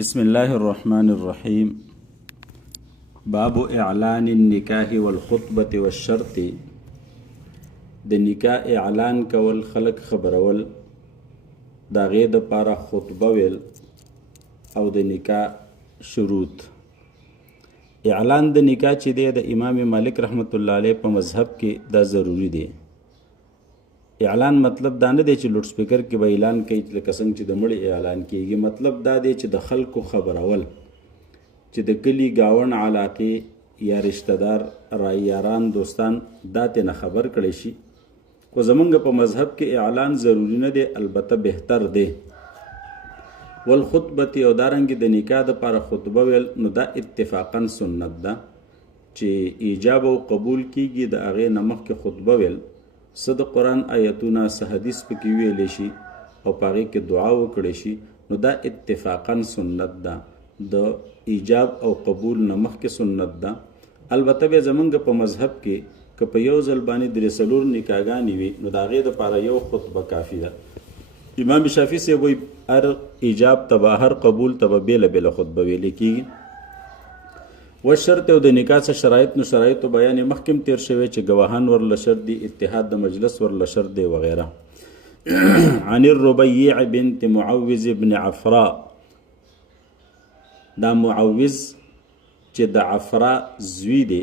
بسم الله الرحمن الرحیم. باب اعلان النکاح والخطبة والشرط. د نکاح اعلان کول، خلق خبرول، دا غي د پاره خطبه ویل او د نکاح شروط. اعلان د نکاح چې دی د امام مالک رحمت الله علیه په مذهب کې دا ضروری دی. اعلان مطلب دا نه دی چې لوډ سپیکر کې به اعلان کوي لکه څنګه چې د مړي اعلان کیږي. مطلب دا دی چې د خلکو خبرول، چې د کلی گاون علاقې یا رشتہ دار رایاران دوستان دا تینا خبر کړي شي. خو زمونږ په مذهب کې اعلان ضروری نه دی، البته بهتر دی. والخطبه او دارنګ د نکاح د لپاره خطبه ویل، نو دا اتفاقا سنت ده چې ایجاب او قبول کیږي. د هغې نه مخکې خطبه ویل، څه د قرآن آیتونه، څه حدیث پکې ویلی شي او په هغې کې دعا وکړی شي، نو دا اتفاقا سنت ده. د ایجاب او قبول نه مخکې سنت ده. البته بیا زمونږ په مذهب کې که په یو ځل باندې درې څلور نکاحګانې وي، نو د هغې دپاره یو خطبه کافي ده. امام شافعي صاحب وایي هر ایجاب ته به، هر قبول ته به بېله بېله خطبه ویلې کېږي. و شرط او د نکاح څه شرایط، نو شرایطو بیان یې مخکې هم تېر شوی چې ګواهان ورله شرط دي، اتحاد د مجلس ورله شرط دی وغیره. عن الربيع بنت معوذ بن عفراء. دا معوذ چې د عفراء زوی دی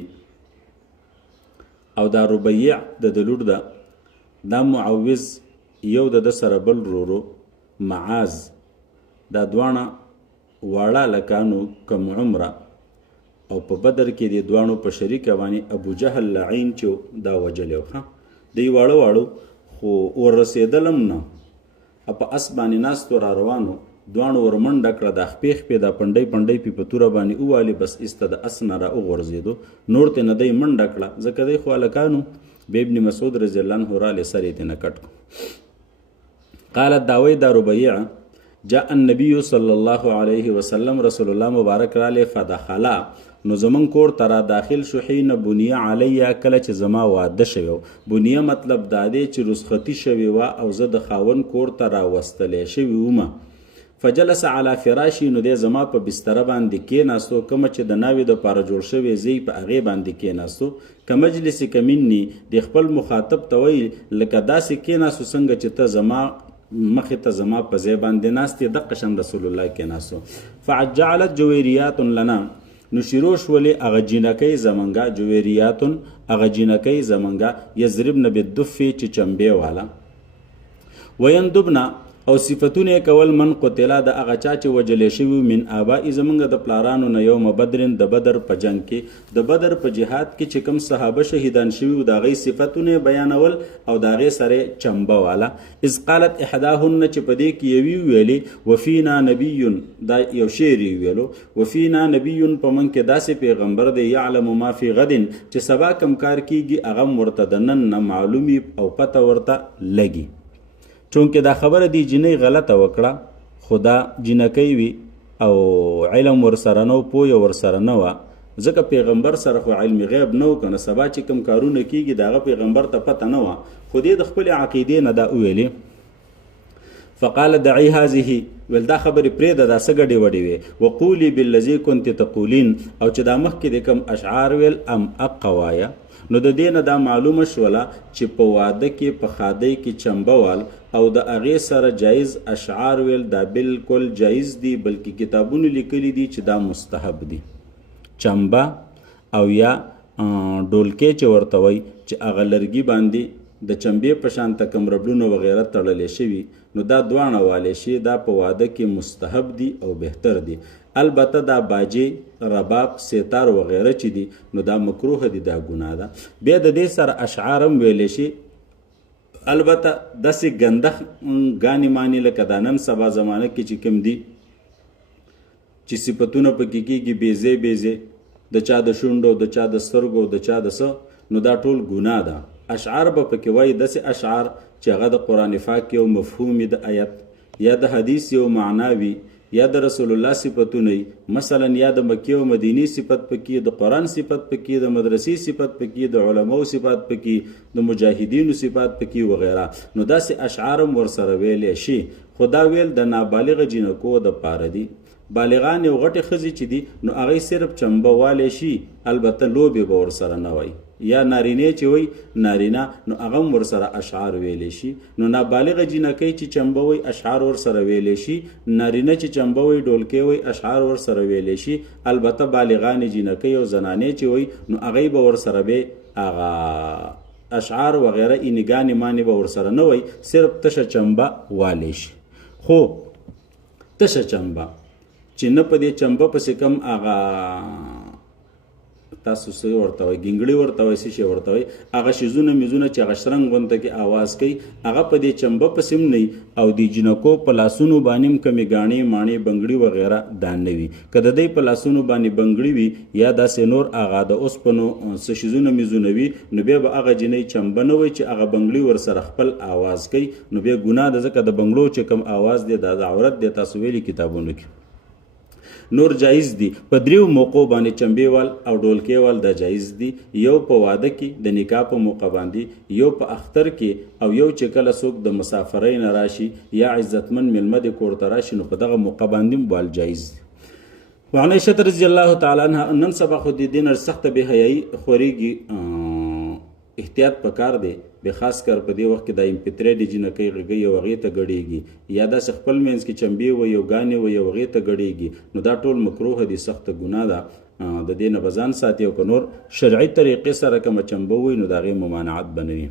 او دا ربيع د لور ده. دا معوذ یو د سره بل رورو معاذ، دا دواړه واړه لکانو کم عمره، او په بدر کې د دوانو په شریکه باندې ابو جهل لعین چې دا وجلی و. دی واړه واړو خو ورسېدلم نه، په اس باندې ناستو را روانو، دوانو ور منډه کړه، دا خپې خپې دا پنډۍ پنډۍ پې په توره باندې ووالې، بس ایسته د اس نه را وغورځېدو، نور ترې نه دی منډه کړه، ځکه دی خو هلکانو. بیا ابن مسعود رضی الله عنه رالی سر یې ترې نه کټ کړو. قالت داوی دا ربیعه، جاء النبی صلی الله علیه وسلم، رسول الله مبارک رالی، فدخلا، نو زمون کور ته را داخل شو، حین بنیه علیه، کله چې زما واده شوی و. بنیه مطلب دا دی چې رخصتي شوې وه او زه د خاوند کور ته راوستلی شوي ومه. فجلس علی فراشي، نو دی زما په بستره باندې کېناستو، کومه چې د ناوې دپاره جوړ شوی ځای په هغې باندې کېناستو. که مجلس که مني، د خپل مخاطب ته وایي لکه داسې کېناستو څنګه چې ته زما مخې ته زما په ځای باندې ناستې، دقه شان رسول الله کېناستو. فجعلت جویریات لنا، نو شروع شولې هغه جینکۍ زمونږه، جویریاتن هغه جینکۍ زمونږه، یضربن بالدف چې چمبې واله، ویندبنا او صفتونه کول، من قتلا د هغه چا چې وجلی شوي من آبائی زمونږ د پلارانو نه، یوم بدرن د بدر په جنگ کې، د بدر په جهاد کې چې کوم صحابه شهیدان شوي و، د هغې صفتونه بیانول او د هغې سره چمبه واله. اذ قالت احداهن، چې په دې کې یوې ویلې، وفینا نبی، دا یو شعر یې ویلو، وفینا نبی، په من کې داسې پیغمبر دی، یعلم ما فی غدن، چې سبا کم کار کیږي هغه ورته د نن نه معلومي او پته ورته لګي. چونکه دا خبره دی جنۍ غلطه وکړه، خو دا جنکۍ وي او علم ورسره نه و، پویه ورسره نه وه، ځکه پیغمبر سره خو علم غیب نه و، که نه سبا چې کوم کارونه کیږي د هغه پیغمبر ته پته نه وه، خو دې د خپلې عقیدې نه دا وویلې. فقال دعی هذه، ویل دا خبرې پرېږده، دا څه ګډې وډې وې. وقولي بالذي كنت تقولین، او چې دا مخکې د کوم اشعار ویل، ام اقوایا. نو د دې نه دا معلومه شوله چې په واده کې په خادۍ کې چمبه وال او د هغې سره جایز اشعار ویل دا بالکل جایز دي، بلکې کتابونه لیکلي دي چې دا مستحب دي. چمبه او یا ډولکې چې ورته وایي، چې هغه لرګي باندې د چمبې په شان ته کوم ربړونه وغیره تړلی شوي، نو دا دواړه والی شي، دا په واده کې مستحب دي او بهتر دي. البته دا باجې، رباب، سیتار وغیره چې دي، نو دا مکروه دي، دا ګناه ده. بیا د دې سره اشعار هم ویلی شي، البته داسې ګنده ګانې مانې لکه دا نن سبا زمانه کې چې کوم دي، چې صفتونه پکې کېږي بیزې بیزې، د چا د شونډو، د چا د سترګو، د چا د څه، نو دا ټول ګناه ده. اشعار به پکې وایي داسې اشعار چې هغه د قرآن پاک یو مفهوم د آیت، یا د حدیث یو معناوي، یا د رسول الله صفتونه، مثلا یا د مکی او مدینی صفت پکې، د قرآن صفت پکې، د مدرسې صفت پکې، د علماو صفت پکې، د مجاهدینو صفت پکې وغیره. نو داسې اشعار هم ورسره ویلی شي، خو دا ویل د نابالغه جنکو د پاره دي. بالغان یو غټې ښځې چې دي نو هغې صرف چمبه والی شي، البته لوبې به ورسره نه وای. یا نارینه چې وای نارینه نو هغه هم ورسره اشعار ویلی شي. نو نابالغه جینکۍ چې چمبه وای اشعار ورسره ویلی شي، نارینه چې چمبه وای ډولکی وای اشعار ورسره ویلی شي. البته بالغان جینکۍ او زنانې چې وای نو هغې به ورسره به هغه اشعار وغیره اینګانې مانې به ورسره نه وای، صرف تشه چمبه والی شي. خو تشه چمبه چې نه په دې چمبه پسې کم هغه تاسو څه ورته وایي ګنګړي ورته وایي څه شی ورته وایي هغه شیزونه میزونه چې هغه شرنګ غونته کې آواز کوي هغه په دې چمبه پسې هم نه او د جنکو په لاسونو باندې هم کمې ګاڼې ماڼې بنګړي وغیره دا نه وي. که د دوی په لاسونو باندې بنګړي وي یا داسې نور هغه د اوسپنو څه شیزونه میزونه وي نو بیا به هغه جنۍ چمبه نه وي چې هغه بنګړي ورسره خپل آواز کوي، نو بیا ګناه ده، ځکه د بنګړو چې کم آواز دی دا د عورت دی. تاسو ویلي کتابونو کې نور جایز دي. په دریو موقعو باندې چمبې وال او ډولکې وال دا جایز دي، یو په واده کې د نکاح په موقع باندې، یو په اختر کې، او یو چې کله څوک د مسافرۍ نه راشي یا عزتمن مېلمه د کور ته راشي نو په دغه موقع باندې وال جایز دي. وعن عائشة رضی الله تعالی عنها نن سبا خو د دین سخت بې حیايي خورېږي، احتیاط پکار دی، به خاص کر په دې وخت کې د امپیتری د جنکۍ غږی او هغې ته ګډېږي یا داسې خپل منځ کې چمبې وي او ګانې وي او هغې ته ګډېږي، نو دا ټول مکروه دي، سخته ګناه ده، د دې نه به ځان ساتي. او که نور شرعي طریقې سره کومه چمبه وي نو د هغې ممانعت به نه وي.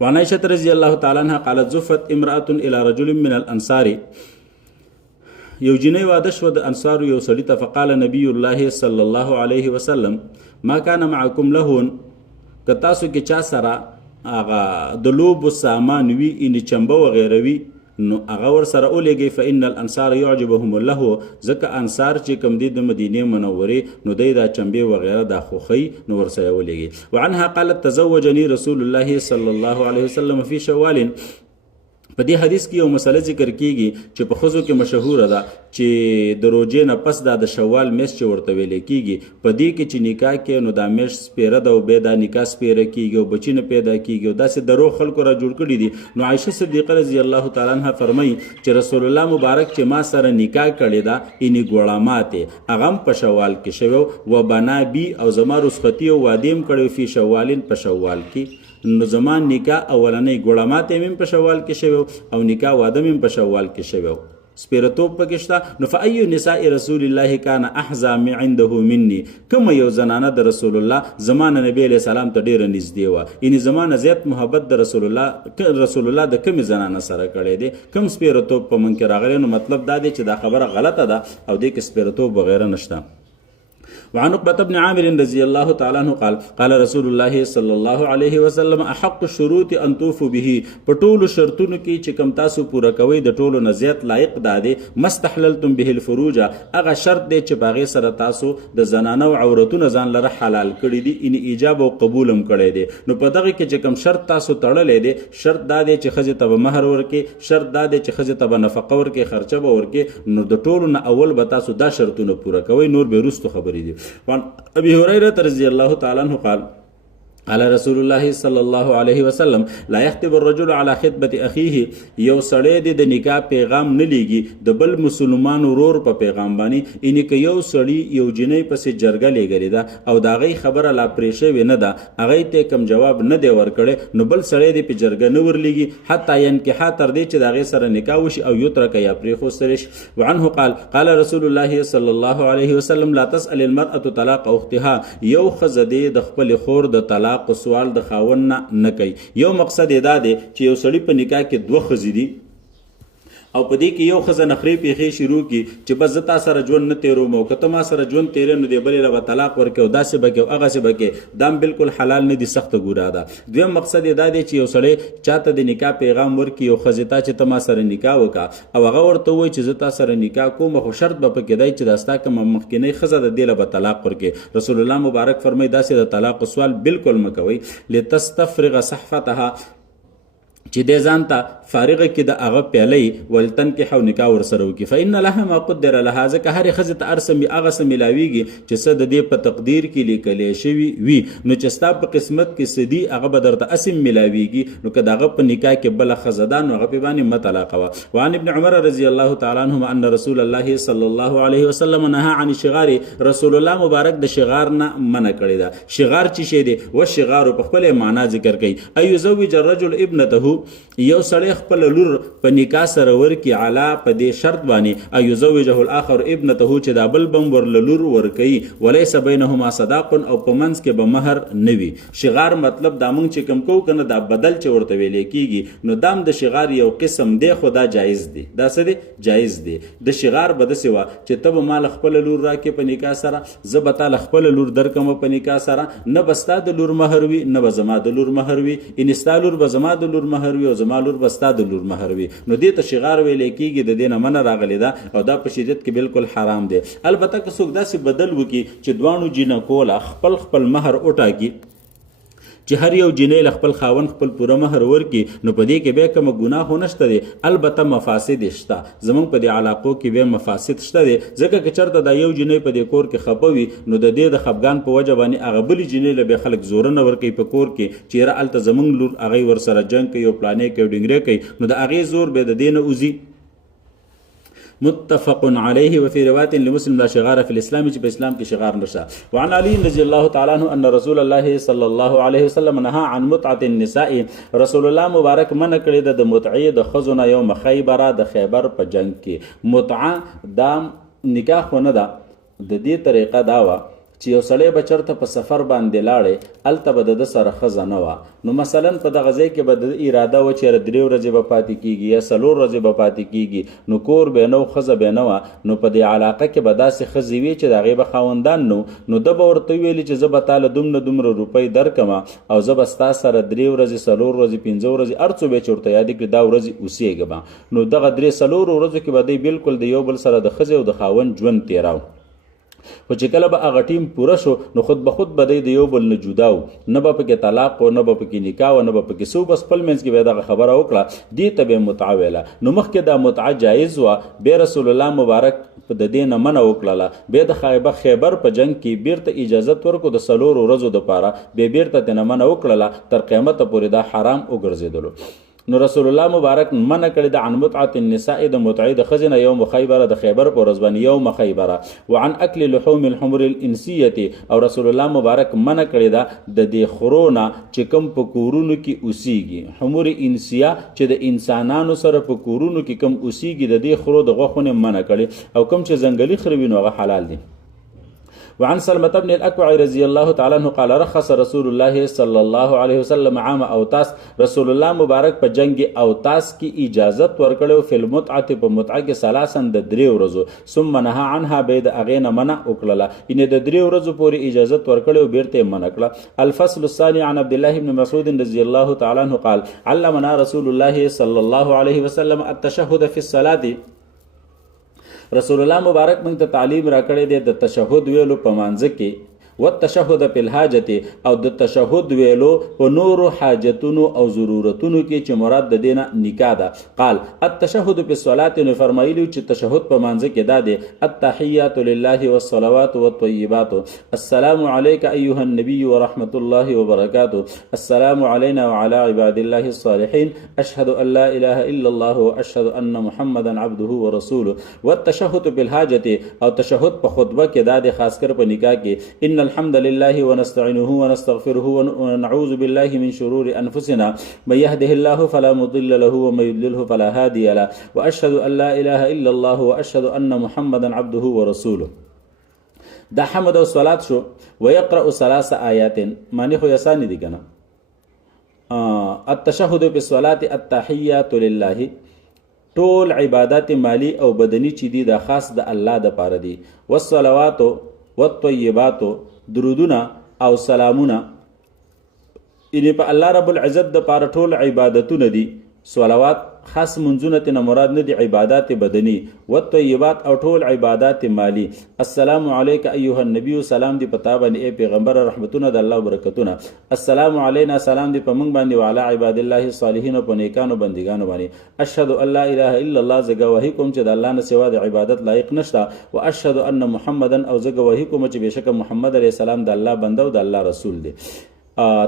وعن عائشة رضی الله تعالی عنها قالت زفت امرأة الى رجل من الانصار، یو جنۍ واده شوه د انصارو یو سړي ته، فقال نبی الله صلی الله علیه وسلم ما کان معکم لهون، که تاسو کې چا سره هغه د لوبو سامان وي ان چمبه وغیره وي نو هغه ورسره ولېږئ، فإن الانصار يعجبهم اللهو، ځکه انصار چې کوم دي د مدینې منورې نو دی دا چمبې وغیره دا خوښوي نو ورسره ولېږئ. وعنها قالت تزوجني رسول الله صلی الله علیه وسلم فی شوال، په دې حدیث کې یو مسله ذکر کیږي چې په ښځو کې مشهوره ده چې د روژې نه پس دا د شوال میاشت چې ورته ویلی کیږي، په دې کې چې نکاح کې نو دا میاشت سپیره ده او بیا دا نکاح سپیره کیږي او بچی نه پیدا کیږي او داسې درو خلکو را جوړ کړي دي. نو عایشه صدیقه رضی الله تعالی عنها فرمایي چې رسول الله مبارک چې ما سره نکاح کړې ده اینې ګوړاماتې هغه هم په شوال کې شوی و بنا بي او زما رخصتي او واده هم کړی فی شوالین په شوال کې، نو زمان نکاح اولنۍ ګوړامات هم په شوال کې شوی او نکاح واده هم په شوال کې شوی، سپیرتوب پکې شته. نو فأي نساء رسول الله کان احظى عنده مني، کوم یو زنانه د رسول الله زمانه نبی علیہ السلام ته ډیره نږدې وه، یعنی زمانه زیات محبت د رسول الله د کومې زنانه سره کړی دی، کوم سپیرتوب په من کې راغلی، نو مطلب دا دی چې دا خبره غلطه ده او دې کې سپیرتوب وغیره نشته. وعن عقبة بن عامر رضي الله تعالى عنه قال قال رسول الله صلى الله عليه وسلم احق الشروط ان توفوا به، په ټولو شرطونو کې چې کوم تاسو پوره کوئ د ټولو نه زیات لایق دا دی مستحللتم به الفروج، هغه شرط دی چې په هغې سره تاسو د زنانه او عورتونه ځان لره حلال کړي دي، ان ایجاب او قبول هم کړی دی. نو په دغه کې چې کوم شرط تاسو تړلی دی، شرط دا دی چې ښځې ته به مهر ورکړي، شرط دا دی چې ښځې ته به نفقه ورکړي، خرچه به ورکړي، نو د ټولو نه اول به تاسو دا شرطونه پوره کوئ، نور به وروستو خبرې دي. وعن ابي هريره رضي الله تعالى عنه قال قال رسول الله صلی الله علیه وسلم لا يخطب الرجل على خطبه اخيه، یو سړی د نکاح پیغام نه لیږي د بل مسلمان ورور په پیغام باندې، ان که یو سړی یو جنۍ پسې جرګه لیږلې ده او د هغې خبره لا پرې شوې نه ده، هغې ته کوم جواب نه دی ورکړی، نو بل سړی دې په جرګه نه ورلیږي حتی ینکحا، تر دې چې د هغې سره نکاح وشي او یترکه یا پرېښودلی شي. وعنه قال قال رسول الله صلی الله علیه وسلم لا تسأل المرأة طلاق اختها، یو ښځه دې د خپلې خور د طلاق سوال د خاوند نه کوي. یو مقصد دا دی چې یو سړی په نکاح کې دوه ښځې دي او په دې کې یو ښځه نخرې پیښې شروع کړي چې بس زه تا سره ژوند نه تېروم او که ته ما سره ژوند تېرې نو دې بلې له به طلاق ورکړې او داسې به کې او هغسې به کې، دا هم بالکل حلال نه دي، سخته ګناه ده. دویم مقصد یې دا دی چې یو سړی چاته د نکاح پیغام ورکړي یو ښځې ته چې ته ما سره نکاح وکړه او هغه ورته ووایي چې زه تا سره نکاح کوم، خو شرط به پکې دی چې دا ستا کومه مخکینۍ ښځه ده دې له به طلاق ورکړې. رسول الله مبارک فرمایي داسې د طلاق سوال بالکل مه کوئ، لتستفرغ صحفتها، چې دې ځان ته فارغه کې د هغه پیلۍ ولتنکحو نکاح ورسره وکړي فإن لها ما قدر لها ځکه هرې ښځې ته هر څه هغه څه میلاویږي چې څه د دې په تقدیر کې لیکلی شوي وي نو چې ستا په قسمت کې څه دي هغه به درته اسم میلاویږي نو که د هغه په نکاح کې بله ښځه ده نو هغه پې باندې مه طلاقه وه وعن ابن عمر رضی الله تعالی عنهما ان رسول الله صلی الله علیه وسلم نهى عن الشغار رسول الله مبارک د شغار نه منع کړی ده شغار چې شی دی والشغار په خپل معنا ذکر کوي ای یزوج الرجل ابنته یو سړی خپل لور په نکاح سره ورکي علا په دې شرط باندې ای یزوجه الاخر ابنته چې دا بل بم ور لور ورکي وليس بينهما صداق او په منځ کې به مہر نوي شغار مطلب دا مونږ چې کوم کو کنه دا بدل چې ورته ویلې کیږي نو دام د شغار یو قسم دی خدا جایز دی دا څه دی جایز دی د شغار بد سوا چې تب مال خپل لور راکې په نکاح سره زه به تعالی خپل لور درکم په نکاح سره نه بستا د لور مہر وي نه به زما د لور مہر وي ان ستا لور به زما د لور مہر وي او زما لور به ستا د لور مہر وي نو دې ته شغار ویلې کیږي د دې نه منع راغلی ده او دا په شریعت کې بالکل حرام دی البته که څوک داسې بدل وکړي چې دواړو جینکوله خپل مہر وټاکي چې هر یو جنې له خپل خاوند خپل پوره مہر ورکي نو په دې کې بیا کومه ګناه خو نشته دی البته مفاسد شته زمونږ په دې علاقو کې بیا مفاسد شته دی ځکه که چېرته دا یو جنې په دې کور کې خفه وي نو د دې د خفګان په وجه باندې هغه بلې جنې له بیا خلک زورنه ورکوي په کور کې چې یاره هلته زمونږ لور هغوی ورسره جنګ کوي او پلانې کوي او ډنګرې کوي نو د هغې زور بیا د دې نه وځي متفق عليه وفي رواية لمسلم لا شغار في الإسلام چې په اسلام کې شغار نشته وعن علي رضي الله تعالى عنه أن رسول الله صلى الله عليه وسلم نهى عن متعة النساء رسول الله مبارک منع کړی د متعې د ښځو نه یوم خیبره د خیبر په جنگ کې متعه دا نکاح خو نه ده د دې طریقه دا وه چې یو سړی به چېرته په سفر باندې لاړې هلته به د ده سره ښځه نه وه نو مثلا په دغه ځای کې به د اراده وه چې 3 ورځې به پاتې کېږي یا 4 ورځې به پاتې کېږي نو کور به نه و ښځه به نه وه نو په دې علاقه کې به داسې ښځې وي چې د هغې به خاوندان نو ده به ورته ویلي چې زه به تاله دومره روپۍ درکمه او زه به ستا سره 3 ورځې 4 ورځې 5 ورځې هر څو به چې ورته یادې کړي دا ورځې اوسېږم نو دغه 3-4 ورځو کې به دی بالکل د یو بل سره د ښځې او د خاوند ژوند تېراو خو چې کله به هغه ټیم پوره شو نو خود به خود به دی د یو بل نه جدا و نه به پکې طلاق و نه به پکې نکاح و نه به پکې څه بس خپل منځ کې به دغه خبره وکړه دې ته به یې متعه ویله نو مخکې دا متعه جایز وه بیا رسول الله مبارک د دې نه منع وکړله بیا د خیبر په جنګ کې بیرته اجازت ورکړو د 4 ورځو دپاره بیا بیرته ترې نه منع وکړله تر قیامته پورې دا حرام وګرځېدلو نو رسول الله مبارک منع کړی د عن متعة النساء د متعې د ښځې نه یوم خیبره د خیبر په ورځ باندې یوم خیبره وعن اکل لحوم الحمر الانسیة او رسول الله مبارک منع کړی ده د دې خرو نه چې کوم په کورونو کې اوسیږي حمر انسیه چې د انسانانو سره په کورونو کې کوم اوسیږي د دې خرو د غوښو نه منع کړي او کوم چې ځنګلي خره وي نو هغه حلال دي وعن سلمة بن الأكوع رضي الله تعالى عنه قال رخص رسول الله صلى الله عليه وسلم عام اوتاس رسول الله مبارک په جنگ اوتاس کې اجازت ورکړو فی المتعة په متعه کې ثلاثن د 3 ورځو ثم نهى عنها بيد اغینا منع وکړه ان د 3 ورځو پورې اجازت ورکړو بیرته منع کړه الفصل الثاني عن عبد الله بن مسعود رضي الله تعالى عنه قال علمنا رسول الله صلى الله عليه وسلم التشهد في الصلاة رسول الله مبارک موږ ته تعلیم راکړی دی د تشهد ویلو په مانځه کې والتشهد فی الحاجة او د تشهد ویلو په نورو حاجتونو او ضرورتونو کې چې مراد د دینه نکاح ده قال التشهد فی الصلاة نو فرمایلی چې تشهد په مانځه کې دا دی التحیات لله والصلوات والطیبات السلام علیک ایها النبی ورحمة الله وبرکاته السلام علینا وعلى عباد الله الصالحین اشهد ان لا اله الا الله واشهد ان محمدا عبده ورسوله والتشهد فی الحاجة او تشهد په خطبه کې دا دی خاص کر په نکاح کې ان الحمد لله ونستعينه ونستغفره ونعوذ بالله من شرور أنفسنا من يهده الله فلا مضل له ومن يضلله فلا هادي له وأشهد أن لا إله إلا الله وأشهد أن محمدا عبده ورسوله دا حمد و صلاة شو ويقرأ 3 آيات معنی خو یسانی دی کنه التشهد بالصلاة التحيات لله ټول عبادات مالی او بدنی چې دي دا خاص د الله د پاره دي والصلوات والطيبات درودونه او سلامونه ان په الله رب العزت د پاره ټول عبادتونه دي صلوات خاص منځونه ته مراد نه دي عبادت بدني والطيبات او ټول عبادت مالی. السلام علیک ایها النبی، سلام دی پتا باندې ای پیغمبر، رحمتونه د الله برکتونه. السلام علینا، سلام دی په موږ باندې، وعلى عباد الله الصالحین، په نیکانو بندگانو باندې. اشهد ان لا اله الا الله، زه گواهی کوم چې د الله نه سوا د عبادت لایق نشته. واشهد ان محمدا، او زه گواهی کوم چې بشک محمد علیه السلام د الله بنده او د الله رسول دی.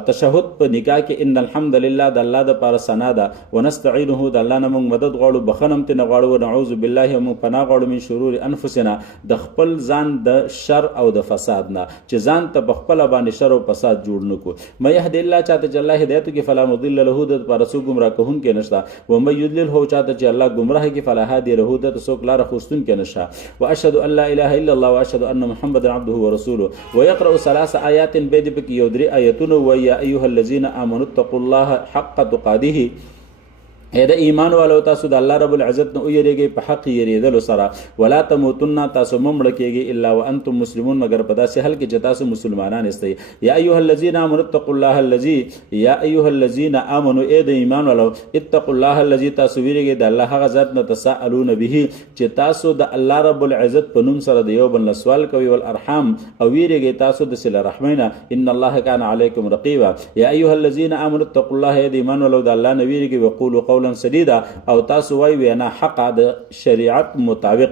تشهد په نکاح کې ان الحمد لله د الله د پاره ثنا ده، ونستعينه د الله نه موږ مدد غواړو، بخنم ته نه غواړو، ونعوذ بالله موږ پناه غواړو من شرور انفسنا د خپل ځان د شر او د فساد نه، چې ځان ته بخپل باندې شر او فساد جوړ نکو. مې يهد الله چاته چې الله هدایت کې فلا مضل له، د پاره سو گمراه کوون کې نشتا. و مې يضلل هو چاته چې الله گمراه کې فلا هادي له، د سو لار خوستون کې نشتا. واشهد ان لا اله الا الله واشهد ان محمدا عبده ورسوله. ويقرأ ثلاث آيات بيد بك يودري آيتون ويا أيها الذين آمنوا اتقوا الله حق تقاته. دا ایمان والو تاسو د الله رب العزت نه ویریږئ په حق یریدلو سره. ولا تموتن، تاسو ممړه کېږئ الا وانتم مسلمون، مگر په داسې حال کې چې تاسو مسلمانان استئ. یا ایها الذين آمنوا اتقوا الله الذي، یا ایها الذين آمنوا، ای د ایمان والو، اتقوا الله الذي، تاسو ویریږئ د الله هغه ذات نه، تساءلون به چې تاسو د الله رب العزت په نوم سره د یو بل سوال کوي، والارحام، او ویریږئ تاسو د صله رحمینه، ان الله كان عليكم رقيبا. یا ایها الذين آمنوا اتقوا الله، ای د ایمان والو د الله نه ویریږئ، وقولوا قولا سدیدا، او تاسو وای وینا حق د شریعت مطابق.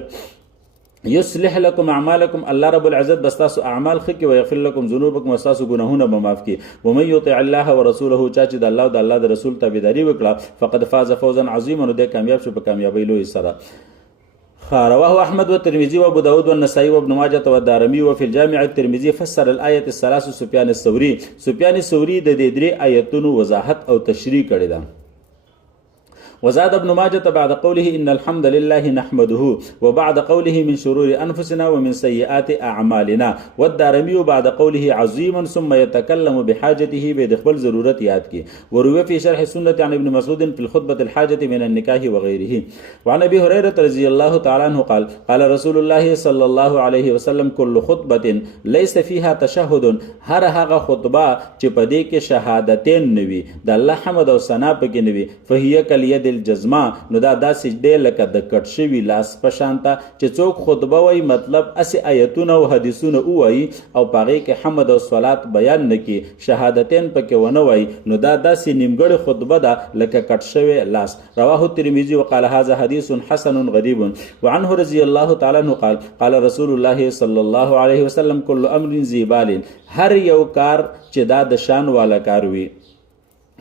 یصلح لكم اعمالکم، الله رب العزت بس تاسو اعمال خکې، ويغفر لكم ذنوبکم، وتاسو ګناهونه به معاف کړي. ومن يطع الله ورسوله، چا چې د الله او د الله د رسول تابعداري وکړه، فقد فاز فوزا عظیما، نو د کامیاب شو په کامیابی لوی سره. رواه احمد والترمذي وابو داود والنسائي وابن ماجه والدارمي. وفي الجامع الترمذي فسر الايه الثلاث سفيان الثوري. سفيان الثوري د دې درې آیتونو وضاحت او تشریح کړی ده. وزاد ابن ماجه بعد قوله ان الحمد لله نحمده، وبعد قوله من شرور انفسنا ومن سيئات اعمالنا. والدارمي بعد قوله عظيما ثم يتكلم بحاجته، بدخل ضرورت یاد کی. وروي في شرح السنه عن ابن مسعود في الخطبه الحاجه من النكاح وغيره. وعن ابي هريره رضي الله تعالى عنه قال قال رسول الله صلى الله عليه وسلم كل خطبه ليس فيها تشهد، هر هغه خطبه چې په دې کې شهادتين نوي، د الله حمد او ثنا پکې نوي، فهي كاليد الجزما، نو دا داسې دی لکه د کټ شوي لاس په شانته چې څوک خطبه وایي، مطلب اسې آیتونه او حدیثونه ووایي او په هغې کې حمد او صلات بیان نه کړي، شهادتین پکې ونه وایي، نو دا داسې نیمګړې خطبه ده لکه کټ شوی لاس. رواه الترمذي وقال هذا حديث حسن غريب. وعنه رضي الله تعالى عنه قال قال رسول الله صلى الله عليه وسلم كل امر ذي بال، هر یو کار چې دا د شان والا کار وي،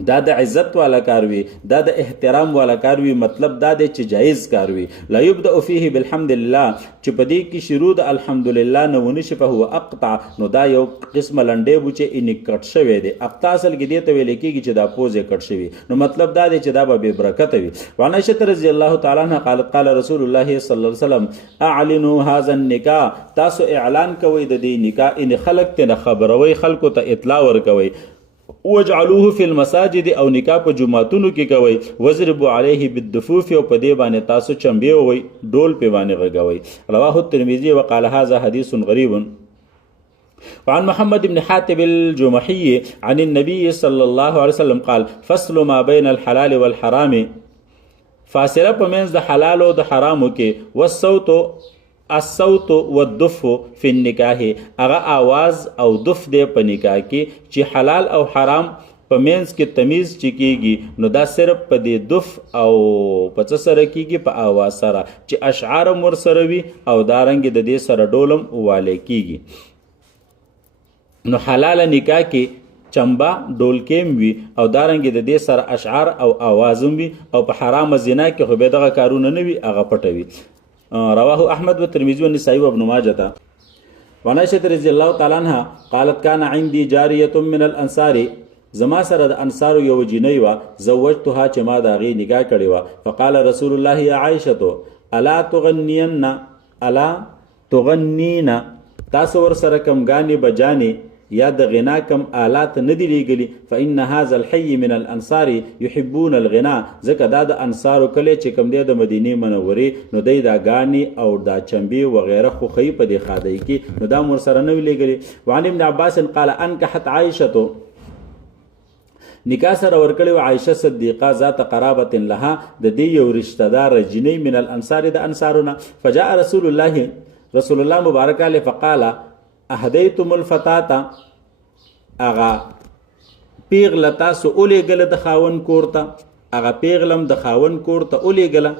دا د عزت والا کار وي، دا د احترام والا کار وي، مطلب دا دی چې جایز کار وي. لا يبدأ فيه بالحمد لله، چې په دې کې شروع د الحمدلله نه ونی شي، فهو اقطع، نو دا یو قسم لنډې بو چې ان کټ شوی دی. اقطع اصل کې دې ته ویل کېږي چې دا پوزه کټ شوی، نو مطلب دا دی چې دا به برکت وي. وعن عائشة رضی الله تعالی عنها قالت قال رسول الله صلی الله علیه وسلم اعلنوا هذا النکاح، تاسو اعلان کوئ د دې نکاح، ان خلق ته خبروي، خلکو ته اطلاع ورکوي. وجعلوه في المساجد، او نکاح په جمعتونو کې کوي. وضربوا عليه بالدفوف، او په دې باندې تاسو چمبي وي، ډول په باندې غږوي. رواه الترمذي وقال هذا حديث غريب. وعن محمد بن حاتب الجمحي عن النبي صلى الله عليه وسلم قال فصل ما بين الحلال والحرام، فاصله په منځ د حلال او د حرامو کې. الصوت والدف فی النکاح، هغه आवाज او دف دی په نکاح کې، چې حلال او حرام په منځ کې تمیز چې کېږي، نو دا صرف په دې دف او په څه سره کېږي، په आवाज سره، چې اشعار مر سره وي او دارنګ د دې سره ډولم والی کېږي. نو حلال نکاح کې چمبا ډولکیم وي او دارنګ د دې سره اشعار او आवाजم وي، او په حرام زنا کې خو به دغه کارونه نه وي، هغه پټوي. رواه احمد والترمذي والنسائي وابن ماجه. وعن عائشة رضي الله تعالى عنها قالت كان عندي جارية من الانصار، زما سره د انصارو یو جینۍ وه، زوجتها چې ما د هغې نکاح کړې وه. فقال رسول الله يا عائشة الا تغنين، الا تغنين، تاسو ورسره کمګانې بجانې یا د غنا کم آلات نه دي لیږلي. فإن هذا الحي من الانصار يحبون الغنا، ځکه دا د انصارو کلی چې کوم دی د مدینې منورې، نو دی دا ګانې او دا چمبې وغیره خوښوي په دې خادۍ کې، نو دا مور سره نه وي لیږلي. وعن ابن عباس قال انکحت عائشة، نکاح سره ورکړی و عایشه صدیقه ذات قرابت لها د دې یو رشتہ دار جنۍ من الانصار د انصارونه. فجاء رسول الله مبارک علیه فقال اهدیتم الفتاة اغا پیغله تاسو اولیږله د خاون کور ته، هغه پیغلم د خاون کور ته اولیږله.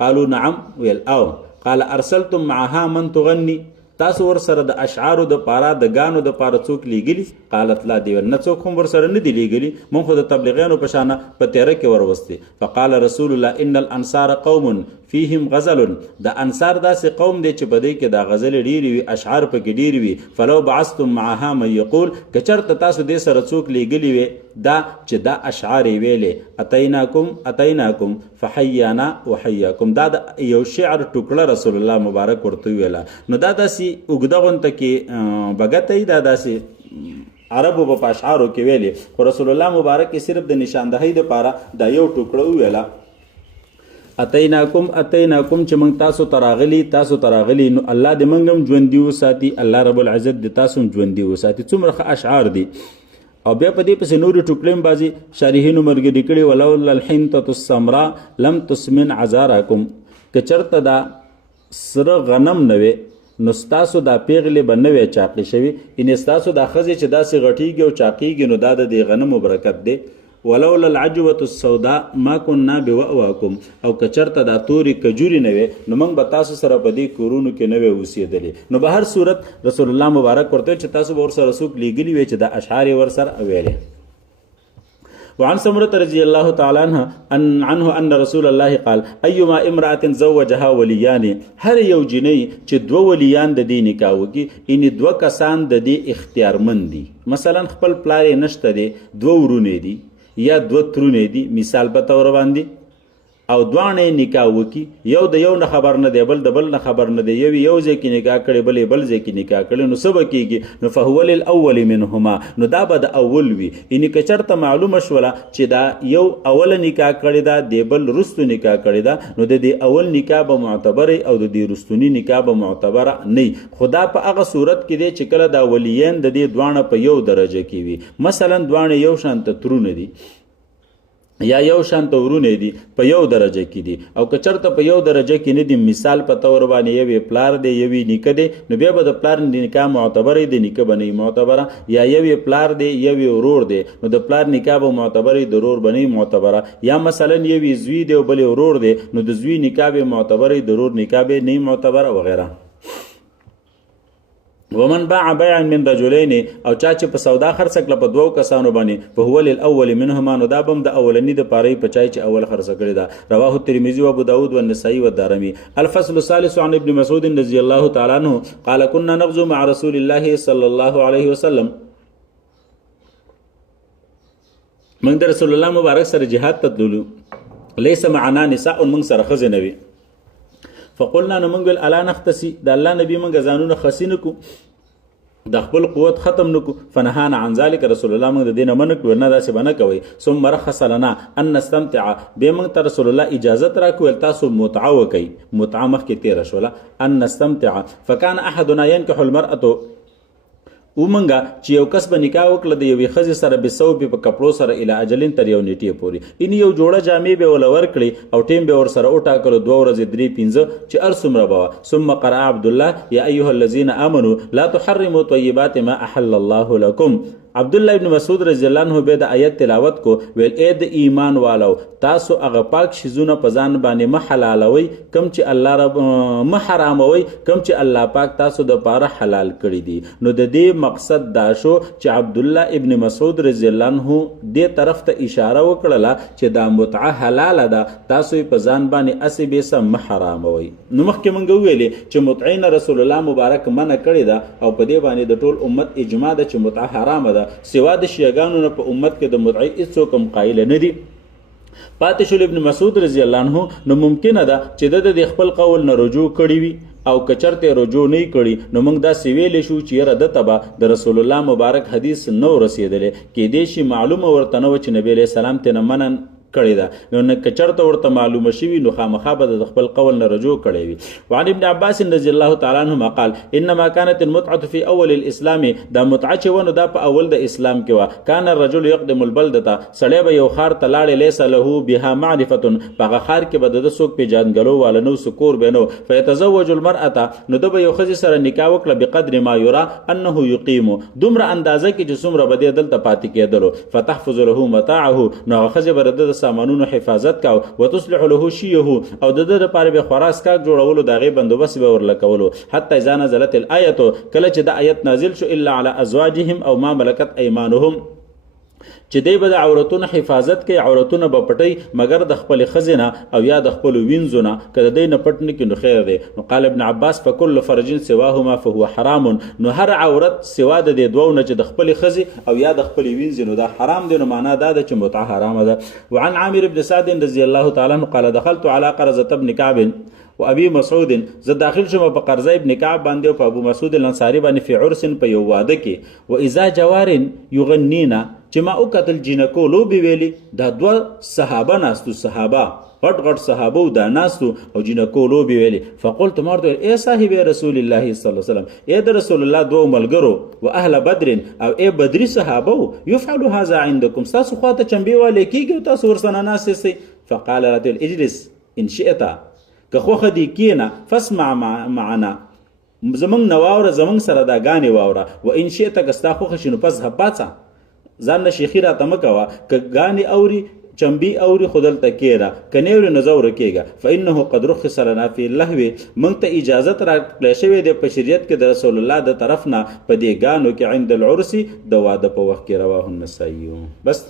قالوا نعم ویل او. قال ارسلتم معها من تغني تاسو ور سره د اشعارو د پاره د غانو د پاره څوک لیږلی؟ قالت لا دی نه څوک هم ور سره نه دی لیږلی، مونږ خو د تبلیغیانو په شانه په تیره کې وروستي. فقال رسول الله ان الانصار قوم فيهم غزل د انصار داسې قوم دی چې په دې کې دا غزل ډیری وي، اشعار پکې ډیری وي. فلو بعثتم معها من یقول کچرته تاسو دې سره څوک لیږلی وي دا چې دا اشعار ویلې اتیناکم فحیانا وحیاکم، دا د یو شعر ټوکړه رسول الله مبارک ورته ویله. نو دا داسې اوږده غونته کې بګته دا داسې عربو په اشعارو کې ویلې، خو رسول الله مبارک صرف د نشاندهۍ دپاره دا یو ټوکړه وویله اتیناکم چې موږ تاسو تراغلی. نو الله دې موږ هم ژوندي وساتي، الله رب العزت دې تاسو هم ژوندي وساتي. څومره ښه اشعار دي. او بیا په دې پسې نورې ټوکلې بعضې شارحینو ملګري کړي ولولا الحنطة السمراء لم تسمن عذارکم، که چېرته دا سره غنم نه وی نو ستاسو دا پیغلې به نه وی چاقي شوي، یعنې ستاسو دا ښځې چې داسې غټیږي او چاقیږي نو دا د دې غنمو برکت دی. ولولا العجوة السوداء ما كنا بوأواکم، او که چېرته دا تورې کجوري نه وی نو موږ به تاسو سره په دې کورونو کې نه وی اوسېدلې. نو به هر صورت رسول الله مبارک ورته چې تاسو به ورسره څوک لیږلي وی چې دا اشعار یې ورسره ویلې. وعن سمرة رضي الله تعالى عنه أن رسول الله قال أيما امرأة زوجها وليان، هر یو جنۍ چې دو ولیان د دې نکاح وکړي، یعنې دوه کسان د دې اختیارمند دي. مثلا خپل پلار یې نشته دی، دوه ورونه دي یا دوه ترونه دي مثال په تور باندې، او دوانه نکاح وکي، یو د یو نه خبر نه دی، بل د بل نه خبر نه دی، یو ځای کې نکاح کړي بل بل ځای کې نکاح کړي، نو سبا کېږي نو فهو للاول منهما، نو دا به د اول وي. یعنې که چېرته معلومه شوله چې دا یو اوله نکاح کړې ده د بل رستو نکاح کړې ده، نو د دې اول نکاح به معتبره او د دې رستونی نکاح به معتبره نه. خدا په هغه صورت کې دی چې کله دا ولیین د دې دوانه په یو درجه کې وي، مثلا دوانه یو شانته ترونه دي یا یو شانته ورونه دي په یو درجه کې دي، او که چېرته په یو درجه کې نه دي، مثال په طور باندې یوې پلار دی یوې نیکه دی، نو بیا به د پلار نکاح معتبره د نیکه به نه معتبره، یا یوې پلار دی یوې ورور دی نو د پلار نکاح به معتبره د ورور به نه معتبره، یا مثلا یوې زوی دی او بلې ورور دی نو د زوی نکاح به معتبره د ورور نکاح به نه معتبره وغیره. ومن باع بيعا من رجلين، او چا چې په سودا خرڅ کړه په دوو کسانو باندې په هو للاول منهما، نو دا بم د اولنی د پاره په چای چې اول خرڅ کړی دا. رواه الترمذي وابو داود والنسائي والدارمي. الفصل الثالث عن ابن مسعود رضي الله تعالى عنه قال كنا نغزو مع رسول الله صلى الله عليه وسلم، من د رسول الله مبارک سره جهاد ته تللو، ليس معنا نساء من سره خزه نوي. فقلنا نو منګل الا نختسی د الله نبی منګ ځانونه خسینه کو د خپل قوت ختم نکو. فنهانا عن ذلك رسول الله منګ د دینه منک ورنه داسې بنه کوي. ثم رخص لنا ان نستمتع، به منګ ته رسول الله اجازه را کوي تاسو متعه وکي، متعه مخ کې تیر شوله ان نستمتع. فكان احدنا ينكح المرأة، ومنګه چې یو کس به نکاح وکړه د یوې ښځې سره بثوب په کپړو سره الی اجلین تر یو نیټې پورې، ان یو جوړه جامې به ول ورکړي او ټیم به ور سره وټاکلو 2 ورځې 3 5 چې ارسمره بوا. ثم قرأ عبد الله یا ایها الذين امنوا لا تحرموا طیبات ما احل الله لكم. عبدالله ابن مسعود رضی الله عنه به د آیت تلاوت کو، ویل اے د ایمان والو تاسو هغه پاک شیزونه په ځان باندې محلالوي کم چې الله رب محراموي کم چې الله پاک تاسو د پاره حلال کړی دي. نو د دې مقصد دا شو چې عبدالله ابن مسعود رضی الله عنه دې طرف ته اشاره وکړه چې دا متعه حلاله ده، تاسو په ځان باندې اسی به سم محراموي. نو مخکې مونږ ویلې چې متعین رسول الله مبارک منع کړی ده، او په دې باندې د ټول امت اجماع ده چې متعه حرامه ده، سوا د شیعاګانو نه په امت کې د متعې هیڅوک هم قایل نه دي. پاتې شول ابن مسعود رضی الله عنه، نو ممکنه ده چې د خپل قول نه رجوع کړي وي، او کچرته رجوع نه کړي نو موږ دا سویل شو چې یره د تبا د رسول الله مبارک حدیث نو رسیدلې کې دې شي معلومه ورته نو چې نبی له سلام ته نه منن کړې ده نو که چېرته ورته معلومه شوي نو خامخا به د خپل قول نه رجوع کړی وي. وعن ابن عباس رضی الله تعالی عنهما قال انما كانت المتعة في اول الاسلام دا متعه چې ونه دا په اول د اسلام کې وه. كان الرجل يقدم البلدة سړی به یو ښار ته لاړې لیس له بها معرفة په هغه ښار کې به د څوک پیژندګلو والا نو سکور به نو فيتزوج المرأة نو د به یو ښځې سره نکاح وکړه بقدر ما يرى انه يقيم دومره اندازه کې چې څومره به دې دلته پاتې کېدلو فتحفظ له متاعه نو هغه ښځې به د سامانونو حفاظت کاو وتصلح له شیه او د ده دپاره به خورا سکاک جوړولو د هغې بندوبست به ورله کولو حتی اذا نزلت الآیة کله چې د آیت نازل شو الا على ازواجهم او ما ملکت ایمانهم چې دی به د عورتونو حفاظت کوي عورتونه به پټوي مګر د خپل ښځې نه او یا د خپلو وینځو نه که د دی نه پټ نه کړي نو خیر دی. نو قال ابن عباس فکل فرج سواهما فهو حرام نو هر عورت سوا د دې دوو نه چې د خپلې ښځې او یا د خپلې وینځې نو دا حرام دی نو معنا دا ده چې متعه حرامه ده. وعن عامر بن سعد رضی الله تعالی عنه قال دخلت على قرزة بن كعب و ابي مسعود زه داخل شوم په قرزه ابن کعب باندې او په ابو مسعود الانصاري باندې فی عرس په یو واده کې و اذا جوار یغنینا چې ما وکتل جنکو لوبې ویلي دا دوه صحابه ناستو صحابه غټ غټ صحابه دا ناستو او جنکو لوبې ویلي فقلت مرد ای صاحب رسول الله صلی الله علیه وسلم ای د رسول الله دوه ملګرو و اهل بدر او ای بدری صحابه يفعل هذا عندكم تاسو خواته چمبي والے کیږي تاسو ورسره ناستئ فقال رجل اجلس ان شئت که خوخه دی کینه فاسمع معنا زمنګ نواوره زمنګ سره دا غانې واوره و ان شئت که ستا خوخه شنو پس هپاڅه ځان شیخی را تم کوا که غانې اوري چمبي اوري خودل تکیرا کنيوري نزور کېګا فانه قد رخص لنا في اللهو مونږ ته اجازه را کړې شوې د بشریت کې د رسول الله د طرف نه په دې غانو کې عند العرس د واده په وخت کې رواه النسائي. بس